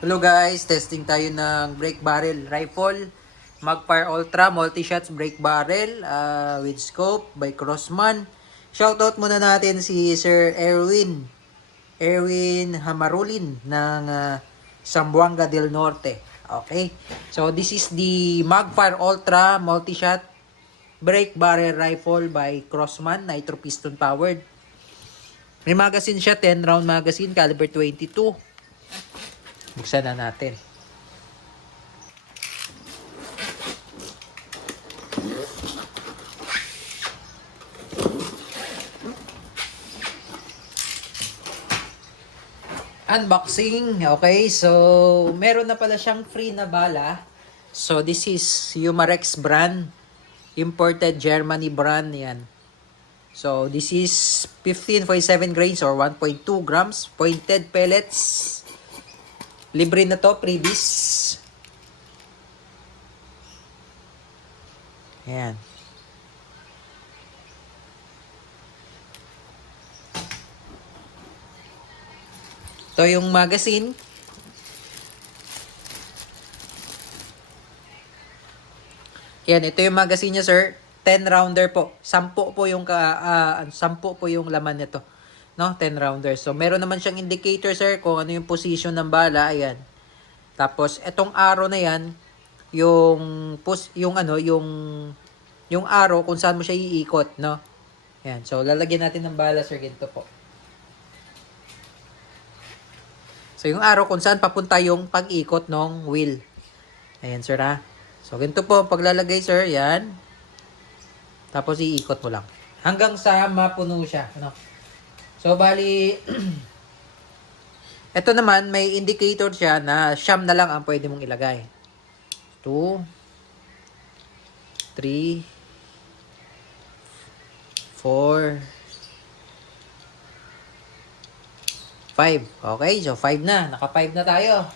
Hello guys, testing tayo ng brake barrel rifle. Magpar Ultra Multi-Shots Brake Barrel with scope by Crossman. Shoutout muna natin si Sir Erwin Hamarulin ng Zamboanga del Norte. Okay, so this is the Magpar Ultra Multi-Shot Brake Barrel Rifle by Crossman, nitro piston powered. May magazine siya, 10 round magazine, caliber 22. Buksan na natin. Unboxing. Okay, so meron na pala siyang free na bala. So this is Umarex brand. Imported Germany brand yan. So this is 15.7 grains or 1.2 grams. Pointed pellets. Libre na to, previous. Ayan. Ito yung magazine. Yan, ito yung magazine niya, sir. 10 rounder po. 10 po yung 10 po yung laman nito. No, 10 rounder. So meron naman siyang indicator, sir, kung ano yung position ng bala, ayan. Tapos etong arrow na yan, yung arrow kung saan mo siya iikot, no? Ayan. So lalagyan natin ng bala, sir, ganito po. So, yung arrow kung saan papunta yung pag-ikot ng wheel. Ayan, sir, ha. So, ganito po, paglalagay, sir, yan. Tapos, iikot mo lang. Hanggang sa mapuno siya. Ano? So, bali, ito naman, may indicator siya na siyam na lang ang pwede mong ilagay. 2, 3, 4, 5. Okay, so 5 na. Naka 5 na tayo.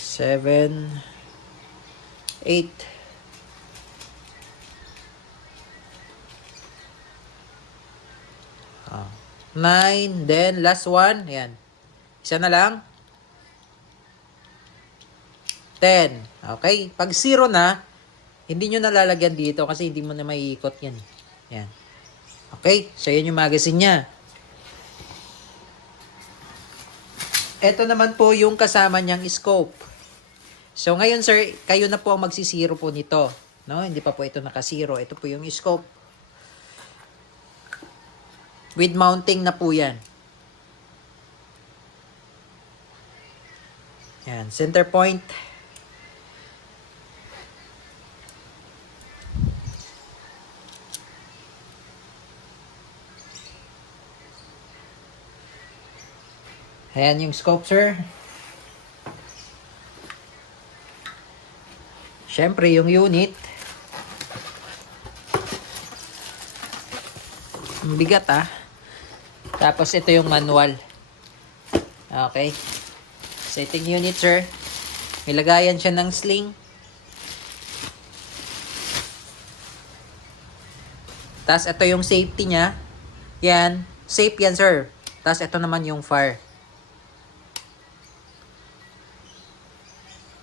Seven, 8. Oh. 9. Then, last one. Ayan. Isa na lang. 10. Okay? Pag 0 na, hindi nyo nalalagyan dito kasi hindi mo na maiikot yan. Yan. Okay? So, yan yung magazine niya. Ito naman po yung kasama niyang scope. So, ngayon, sir, kayo na po ang magsisiro po nito. No? Hindi pa po ito nakasiro. Ito po yung scope. With mounting na po yan. Yan. Center point. Ayan yung scope, sir. Siyempre, yung unit. Ang bigat, ah. Tapos, ito yung manual. Okay. So, ito yung unit, sir. Nilagayan siya ng sling. Tapos, ito yung safety niya. Yan. Safe yan, sir. Tapos, ito naman yung fire.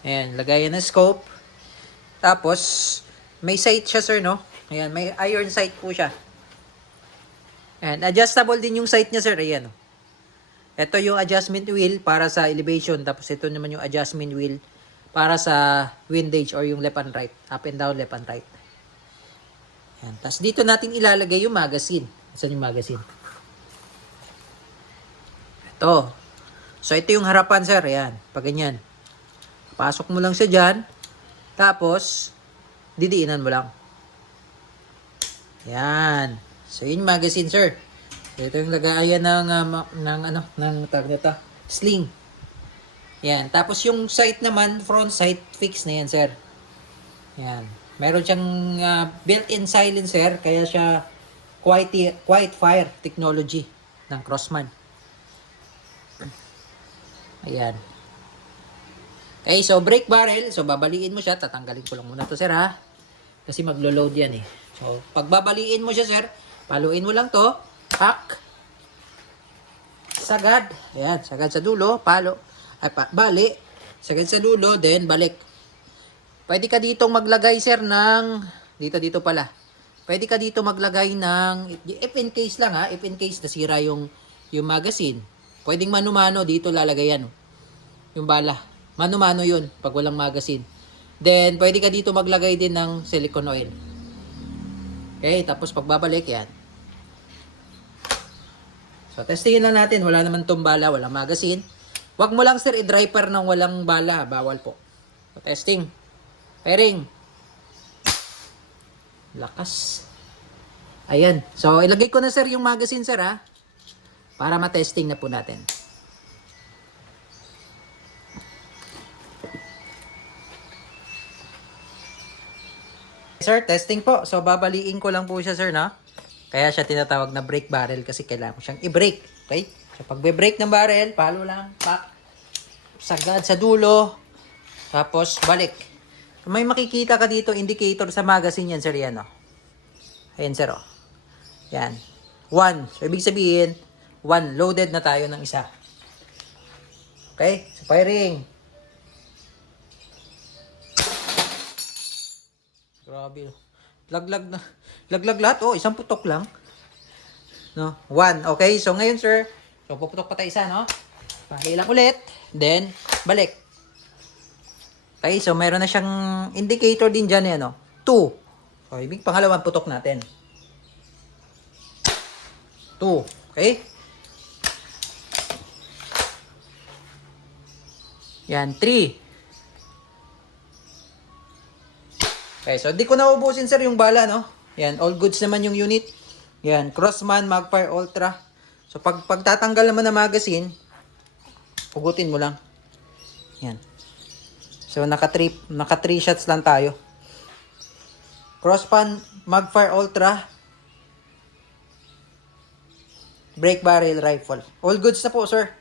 Ayan, lagayan ng scope. Tapos, may sight siya, sir, no? Ayan, may iron sight po siya. Ayan, adjustable din yung sight niya, sir. Ayan. Ito yung adjustment wheel para sa elevation. Tapos, ito naman yung adjustment wheel para sa windage or yung left and right. Up and down, left and right. Ayan. Tapos, dito natin ilalagay yung magazine. Saan yung magazine? Ito. So, ito yung harapan, sir. Ayan. Pag ganyan. Pasok mo lang siya dyan. Tapos, didiinan mo lang. Yan. So, yun yung magazine, sir. So, ito yung lagayan ng tag nito, sling. Yan. Tapos, yung sight naman, front sight, fix na yan, sir. Yan. Meron siyang built-in silencer, kaya siya quiet fire technology ng Crossman. Ayan. Okay, so brake barrel. So babaliin mo siya. Tatanggalin ko lang muna to, sir, ha. Kasi maglo-load yan eh. So, pagbabaliin mo siya, sir, paluin mo lang to. Pak. Sagad. Ayan, sagad sa dulo, palo. Ay, bali. Sagad sa dulo, then balik. Pwede ka ditong maglagay, sir, ng... Dito pala. Pwede ka dito maglagay ng... If in case lang ha, if in case nasira yung magazine. Pwedeng mano-mano, dito lalagay yan. Yung bala. Mano-mano yun, pag walang magazine. Then, pwede ka dito maglagay din ng silicone oil. Okay, tapos pagbabalik yan. So, testingin lang natin. Wala naman tong bala, walang magazine. Wag mo lang, sir, i-dryper ng walang bala. Bawal po. So, testing. Pairing. Lakas. Ayan. So, ilagay ko na, sir, yung magazine, sir, ha? Para matesting na po natin. Sir, testing po. So, babaliin ko lang po siya, sir, no? Kaya siya tinatawag na brake barrel kasi kailangan mo siyang i-brake. Okay? So, pag be-brake ng barrel, palo lang, pak, sagad sa dulo, tapos balik. May makikita ka dito indicator sa magazine yan, sir, yan, no? Ayan, sir, oh. Yan. 1. So, ibig sabihin, 1. Loaded na tayo ng isa. Okay? So, firing. Grabe. Laglag lahat. Oh, isang putok lang. No? 1. Okay, so ngayon, sir. So, puputok pa tayo isa, no? Pahilang ulit. Then, balik. Okay, so meron na siyang indicator din dyan, yan, no? 2. So, ibig pangalawang putok natin. 2. Okay? Yan, 3. Okay, so di ko na ubusin, sir, yung bala, no? Yan, all goods naman yung unit. Yan, Crossman Magfire Ultra. So, pagtatanggal naman ng magazine, pugutin mo lang. Yan. So, naka 3 shots lang tayo. Crossman Magfire Ultra. Brake barrel rifle. All goods na po, sir.